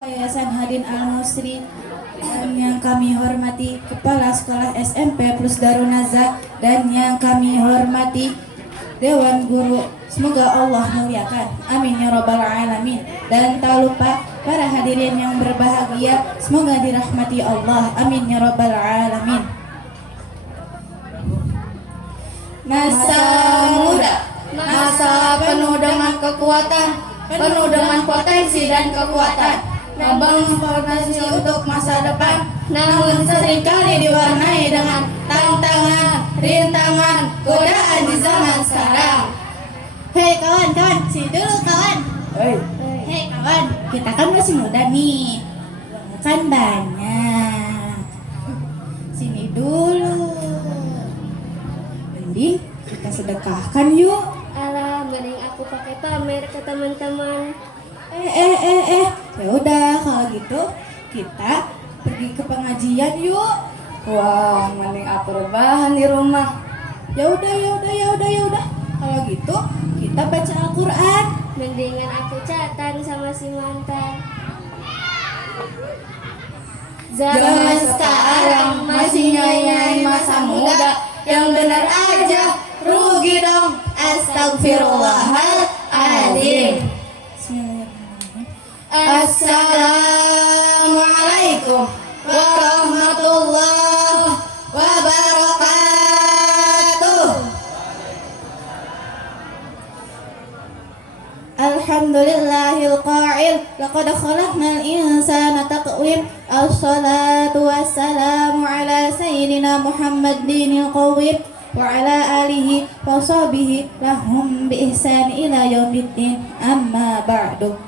Yayasan Hadin Al-Musri yang kami hormati Kepala Sekolah SMP Plus Darunazah dan yang kami hormati Dewan Guru, semoga Allah muliakan, amin ya robbal alamin. Dan tak lupa para hadirin yang berbahagia, semoga dirahmati Allah, amin ya robbal alamin. Masa muda, masa penuh dengan kekuatan, penuh dengan potensi dan kekuatan, membangun fondasi untuk masa depan, namun seringkali diwarnai dengan tantangan, rintangan, godaan di zaman sekarang. Hei kawan-kawan, sini dulu kawan. Hei kawan, kita kan masih muda nih, kan banyak. Sini dulu. Mending kita sedekahkan yuk. Alah, mending aku pakai pamer ke teman-teman. Ya udah kalau gitu kita pergi ke pengajian yuk. Wah, mending aku rebahan di rumah. Ya udah. Kalau gitu kita baca Al-Qur'an. Mendingan aku chatan sama si mantan. Zaman sekarang masih nyanyi masa muda, yang benar aja rugi dong. Astagfirullahaladzim. Assalamualaikum warahmatullahi wabarakatuh. Alhamdulillahil qa'il laqad khalaqnal insana taqwim. Assalatu wassalamu ala sayyidina Muhammadinil qawwim wa ala alihi wa sahbihi lahum bi ihsan ila yaumiddin, amma ba'du.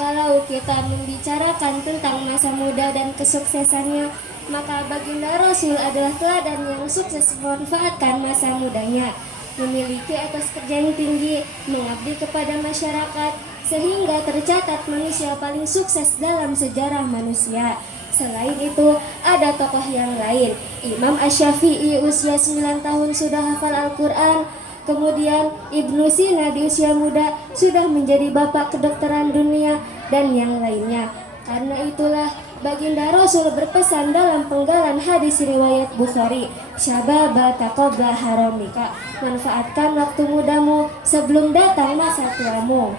Kalau kita membicarakan tentang masa muda dan kesuksesannya, maka baginda Rasul adalah teladan yang sukses memanfaatkan masa mudanya, memiliki etos kerja yang tinggi, mengabdi kepada masyarakat, sehingga tercatat manusia paling sukses dalam sejarah manusia. Selain itu, ada tokoh yang lain. Imam Asy-Syafi'i usia 9 tahun sudah hafal Al-Quran. Kemudian Ibnu Sina di usia muda sudah menjadi bapak kedokteran dunia, dan yang lainnya. Karena itulah baginda Rasul berpesan dalam penggalan hadis riwayat Bukhari, "Syababa taqabla haramika." Manfaatkan waktu mudamu sebelum datang masa tuamu.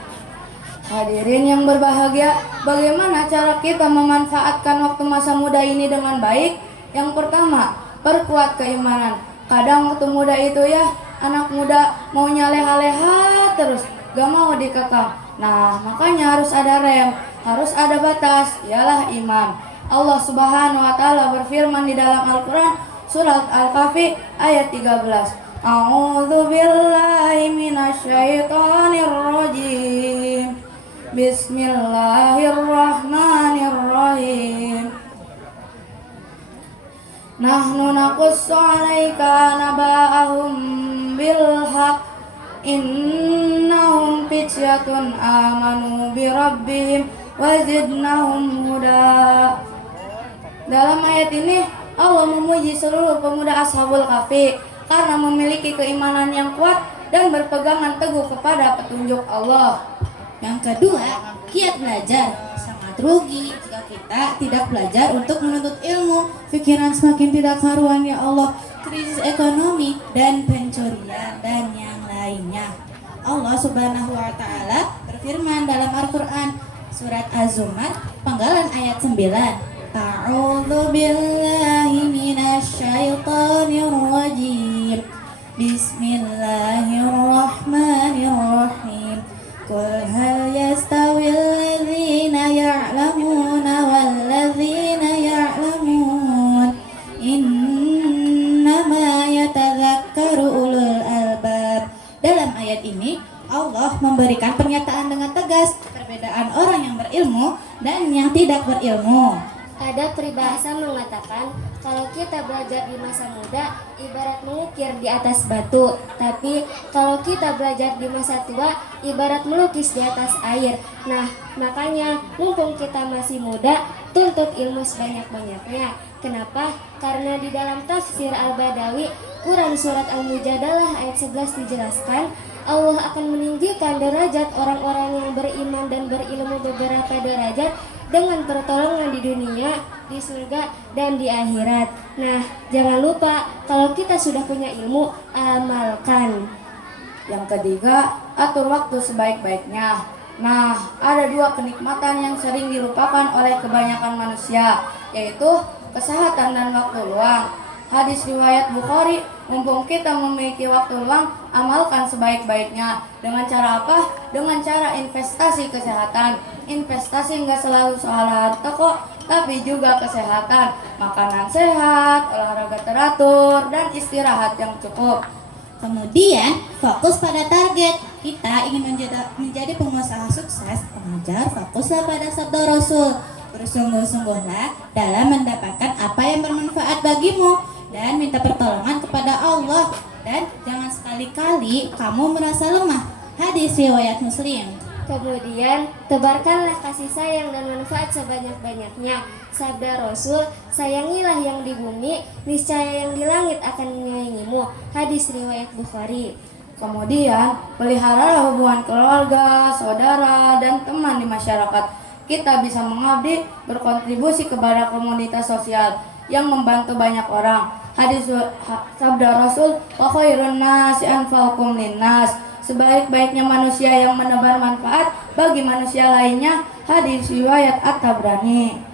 Hadirin yang berbahagia, bagaimana cara kita memanfaatkan waktu masa muda ini dengan baik? Yang pertama, perkuat keimanan. Kadang waktu muda itu ya, anak muda maunya leha-leha terus, gak mau dikekang. Nah, makanya harus ada rem, harus ada batas, ialah iman. Allah Subhanahu wa taala berfirman di dalam Al-Qur'an surat Al-Kahfi ayat 13. A'udzu billahi minasyaitonir rajim. Bismillahirrahmanirrahim. Nahnu naqussu 'alaika naba'ahum bil haqq. Innahum fityatun amanu bi rabbihim wa zidnahum huda. Dalam ayat ini Allah memuji seluruh pemuda Ashabul Kahfi karena memiliki keimanan yang kuat dan berpegangan teguh kepada petunjuk Allah. Yang kedua, kiat belajar. Sangat rugi jika kita tidak belajar untuk menuntut ilmu. Pikiran semakin tidak karuan ya Allah. Krisis ekonomi dan pencurian dan yang lainnya. Allah Subhanahu wa taala berfirman dalam Al-Qur'an surat Az-Zumar penggalan ayat 9. A'udzu billahi minasyaitonir rajim. Bismillahirrahmanirrahim. Qul hal yastawil ladzina ya'lamuna wal ladzina ya'lamun. Innama yatadzakkaru ulul albab. Dalam ayat ini Allah memberikan pernyataan dengan tegas perbedaan orang yang berilmu dan yang tidak berilmu. Ada peribahasa mengatakan kalau kita belajar di masa muda ibarat mengukir di atas batu, tapi kalau kita belajar di masa tua ibarat melukis di atas air. Nah, makanya mumpung kita masih muda, tuntut ilmu sebanyak-banyaknya. Kenapa? Karena di dalam tafsir Al-Badawi, Quran surat Al-Mujadalah ayat 11 dijelaskan, Allah akan meninggikan derajat orang-orang yang beriman dan berilmu beberapa derajat dengan pertolongan di dunia, di surga, dan di akhirat. Nah, jangan lupa kalau kita sudah punya ilmu, amalkan. Yang ketiga, atur waktu sebaik-baiknya. Nah, ada dua kenikmatan yang sering dilupakan oleh kebanyakan manusia, yaitu kesehatan dan waktu luang. Hadis riwayat Bukhari, mumpung kita memiliki waktu luang, amalkan sebaik-baiknya. Dengan cara apa? Dengan cara investasi kesehatan. Investasi nggak selalu soal harta kok, tapi juga kesehatan. Makanan sehat, olahraga teratur, dan istirahat yang cukup. Kemudian, fokus pada target. Kita ingin menjadi pengusaha sukses, pengajar, fokuslah pada sabda Rasul. Bersungguh-sungguhlah dalam mendapatkan apa yang bermanfaat bagimu dan minta pertolongan kepada Allah. Dan jangan sekali-kali kamu merasa lemah. Hadis riwayat Muslim. Kemudian, tebarkanlah kasih sayang dan manfaat sebanyak-banyaknya. Sabda Rasul, sayangilah yang di bumi, niscaya yang di langit akan menyayangimu. Hadis riwayat Bukhari. Kemudian, peliharalah hubungan keluarga, saudara, dan teman di masyarakat. Kita bisa mengabdi, berkontribusi kepada komunitas sosial yang membantu banyak orang. Hadis sabda Rasul, wa khairun nasi anfa'ukum linnas. Sebaik-baiknya manusia yang menebar manfaat bagi manusia lainnya. Hadis riwayat At-Tabrani.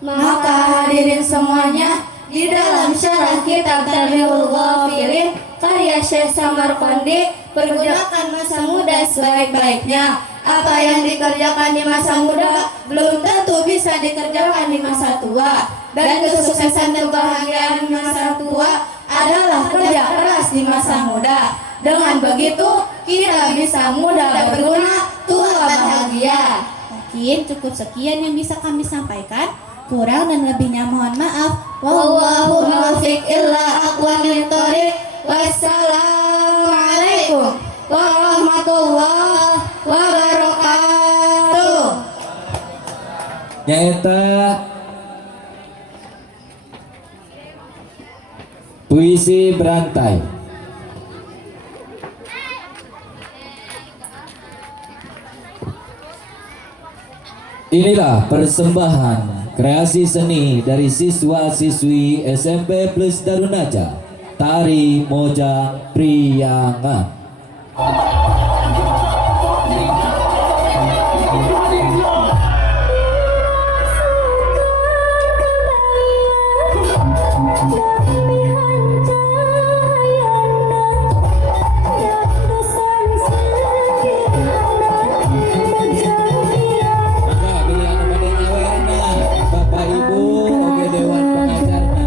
Maka hadirin semuanya, di dalam syarah kitab Tabiul Ghafilin karya Syekh Samarqandi, pergunakan masa muda sebaik-baiknya. Apa yang dikerjakan di masa muda belum tentu bisa dikerjakan di masa tua. Dan kesuksesan dan kebahagiaan di masa tua adalah kerja keras di masa muda. Dengan begitu, kita bisa muda berguna, tua bahagia. Mungkin cukup sekian yang bisa kami sampaikan. Kurang dan lebihnya mohon maaf. Wallahu muwaffiq illa aqwamit thoriq. Wassalamualaikum warahmatullahi wabarakatuh. Nyaeta puisi berantai. Inilah persembahan kreasi seni dari siswa-siswi SMP Plus Darunaja, Tari Mojang Priangan. Bapak Ibu, oke Dewan Pengajarnya.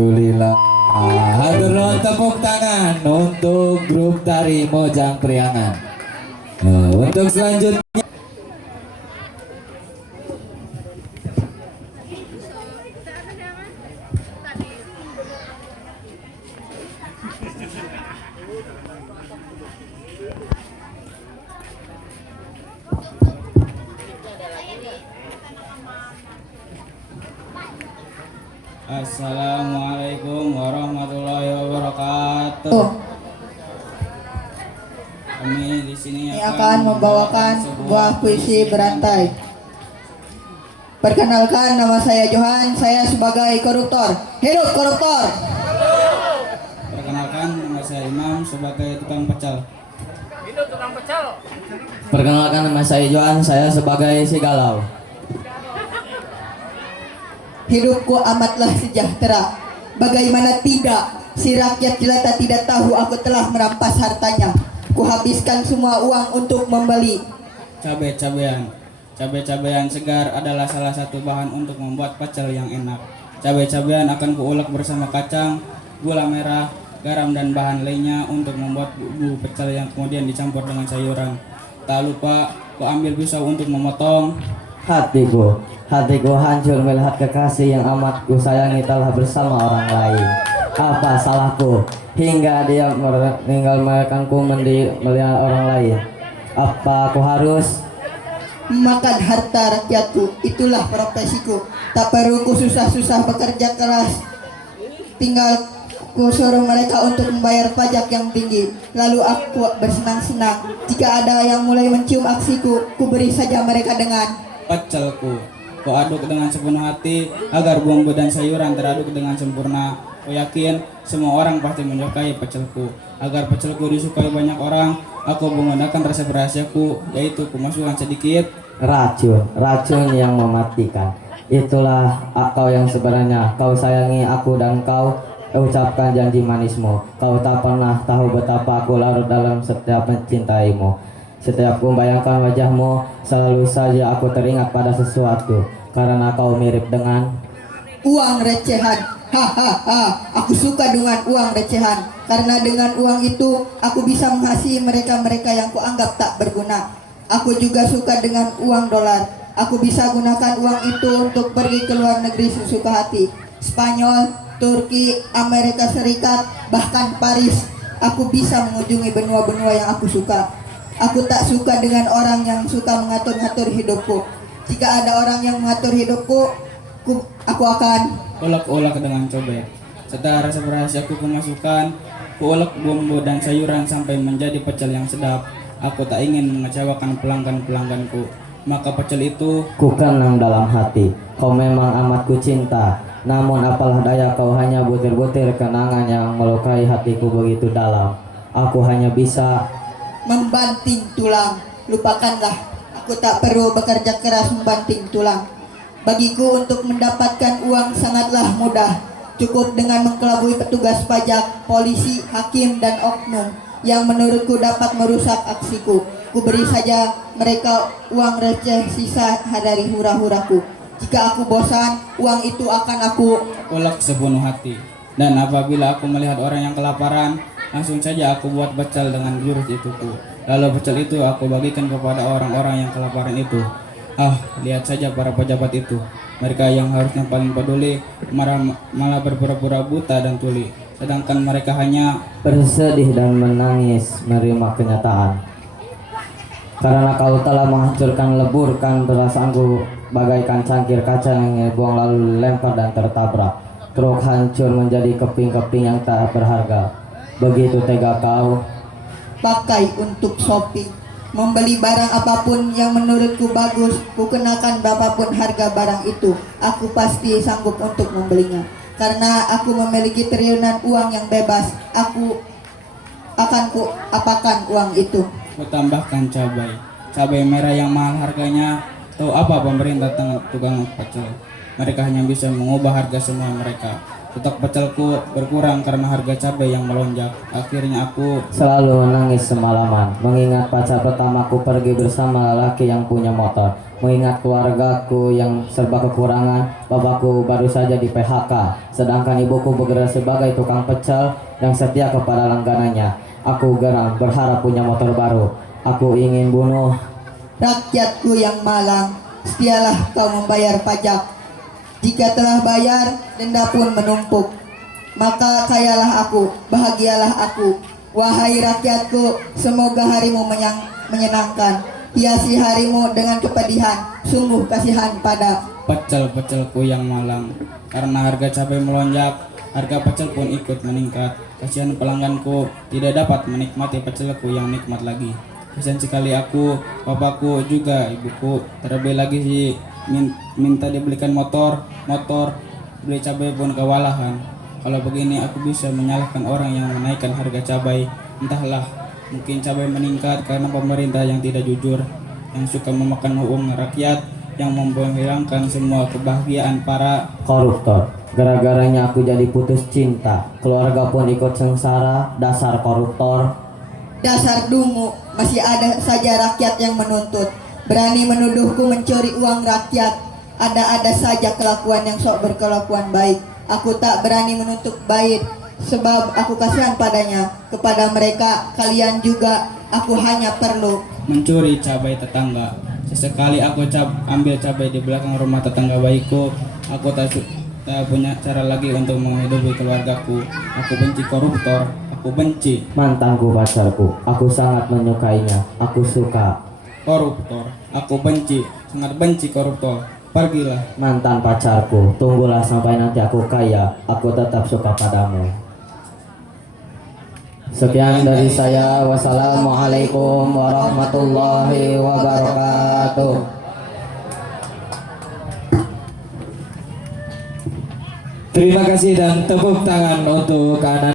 Alhamdulillah. Hatur nuhun tepuk tangan untuk grup tari Mojang Priangan. Untuk selanjutnya Assalamualaikum warahmatullahi wabarakatuh. Kami di sini Ini akan membawakan sebuah puisi berantai. Perkenalkan, nama saya Johan, saya sebagai koruptor. Hidup koruptor! Perkenalkan, nama saya Imam sebagai tukang pecel. Perkenalkan, nama saya Johan, saya sebagai si galau. Hidupku amatlah sejahtera. Bagaimana tidak, si rakyat jelata tidak tahu aku telah merampas hartanya. Kuhabiskan semua uang untuk membeli. Cabai-cabean segar adalah salah satu bahan untuk membuat pecel yang enak. Cabai-cabean akan kuulek bersama kacang, gula merah, garam dan bahan lainnya untuk membuat bumbu pecel yang kemudian dicampur dengan sayuran. Tak lupa kuambil pisau untuk memotong. Hatiku hancur melihat kekasih yang amat ku sayangi telah bersama orang lain. Apa salahku hingga dia meninggalkanku melihat orang lain? Apa aku harus Makan harta rakyatku, itulah profesiku. Tak perlu ku susah-susah bekerja keras. Tinggal ku suruh mereka untuk membayar pajak yang tinggi. Lalu aku bersenang-senang. Jika ada yang mulai mencium aksiku, ku beri saja mereka dengan Pecelku, ku aduk dengan sepenuh hati agar bumbu dan sayuran teraduk dengan sempurna. Ku yakin semua orang pasti menyukai pecelku. Agar pecelku disukai banyak orang, aku menggunakan resep rahasiaku, yaitu kumasukkan sedikit racun yang mematikan. Itulah kau yang sebenarnya. Kau sayangi aku dan kau ucapkan janji manismu. Kau tak pernah tahu betapa aku larut dalam setiap mencintaimu. Setiap ku membayangkan wajahmu, selalu saja aku teringat pada sesuatu. Karena kau mirip dengan uang recehan. Hahaha, aku suka dengan uang recehan. Karena dengan uang itu, aku bisa mengasihi mereka-mereka yang kuanggap tak berguna. Aku juga suka dengan uang dolar. Aku bisa gunakan uang itu untuk pergi ke luar negeri sesuka hati. Spanyol, Turki, Amerika Serikat, bahkan Paris. Aku bisa mengunjungi benua-benua yang aku suka. Aku tak suka dengan orang yang suka mengatur-ngatur hidupku. Jika ada orang yang mengatur hidupku, aku akan ulek-ulek dengan cobek. Setelah resep rahasiaku kumasukkan, kuulek bumbu dan sayuran sampai menjadi pecel yang sedap. Aku tak ingin mengecewakan pelanggan-pelangganku. Maka pecel itu ku kenang dalam hati. Kau memang amat ku cinta. Namun apalah daya, kau hanya butir-butir kenangan yang melukai hatiku begitu dalam. Aku hanya bisa membanting tulang. Lupakanlah, aku tak perlu bekerja keras membanting tulang. Bagiku untuk mendapatkan uang sangatlah mudah. Cukup dengan mengkelabui petugas pajak, polisi, hakim, dan oknum yang menurutku dapat merusak aksiku. Ku beri saja mereka uang receh sisa dari hura-huraku. Jika aku bosan, uang itu akan aku ulek sepenuh hati. Dan apabila aku melihat orang yang kelaparan, langsung saja aku buat pecel dengan jurus ituku. Lalu pecel itu aku bagikan kepada orang-orang yang kelaparan itu. Lihat saja para pejabat itu. Mereka yang harusnya paling peduli malah berpura-pura buta dan tuli. Sedangkan mereka hanya bersedih dan menangis menerima kenyataan. Karena kau telah menghancurkan leburkan perasaanku bagaikan cangkir kaca yang buang lalu lempar dan tertabrak. Truk hancur menjadi keping-keping yang tak berharga. Begitu tega kau pakai untuk shopping. Membeli barang apapun yang menurutku bagus, ku kenakan berapapun harga barang itu. Aku pasti sanggup untuk membelinya. Karena aku memiliki triliunan uang yang bebas, aku akan ku apakan uang itu. kutambahkan cabai merah yang mahal harganya. Tahu apa pemerintah tukang pecel? Mereka hanya bisa mengubah harga semua mereka. Stok pecelku berkurang karena harga cabai yang melonjak. Akhirnya aku selalu menangis semalaman mengingat pacar pertamaku pergi bersama lelaki yang punya motor. mengingat keluargaku yang serba kekurangan. Bapakku baru saja di PHK, sedangkan ibuku bekerja sebagai tukang pecel yang setia kepada langganannya. Aku geram berharap punya motor baru. Aku ingin bunuh. Rakyatku yang malang, setialah kau membayar pajak. Jika telah bayar, denda pun menumpuk. Maka kayalah aku, bahagialah aku. Wahai rakyatku, semoga harimu menyenangkan. Hiasi harimu dengan kepedihan, sungguh kasihan pada Pecel-pecelku yang malang, karena harga cabai melonjak, harga pecel pun ikut meningkat. Kasihan pelangganku tidak dapat menikmati pecelku yang nikmat lagi. Kasihan sekali aku, bapakku juga ibuku. Terlebih lagi sih minta dibelikan motor, beli cabai pun kewalahan. Kalau begini aku bisa menyalahkan orang yang menaikkan harga cabai. Entahlah, mungkin cabai meningkat karena pemerintah yang tidak jujur, yang suka memakan uang rakyat, yang menghilangkan semua kebahagiaan para Koruptor. Gara-garanya aku jadi putus cinta. Keluarga pun ikut sengsara. Dasar koruptor. dasar dungu. Masih ada saja rakyat yang menuntut. Berani menuduhku mencuri uang rakyat. Ada-ada saja kelakuan yang sok berkelakuan baik. Aku tak berani menuntut baik, sebab aku kasihan padanya. Kepada mereka, kalian juga, aku hanya perlu mencuri cabai tetangga. Sesekali aku ambil cabai di belakang rumah tetangga baikku. Aku tak punya cara lagi untuk menghidupi keluargaku. Aku benci koruptor. Aku benci Mantanku pacarku. Aku sangat menyukainya. Aku suka. koruptor. Aku benci, sangat benci koruptor. Pergilah. Mantan pacarku. Tunggulah sampai nanti aku kaya. Aku tetap suka padamu. Sekian dari saya. Wassalamualaikum warahmatullahi wabarakatuh. Terima kasih dan tepuk tangan untuk anak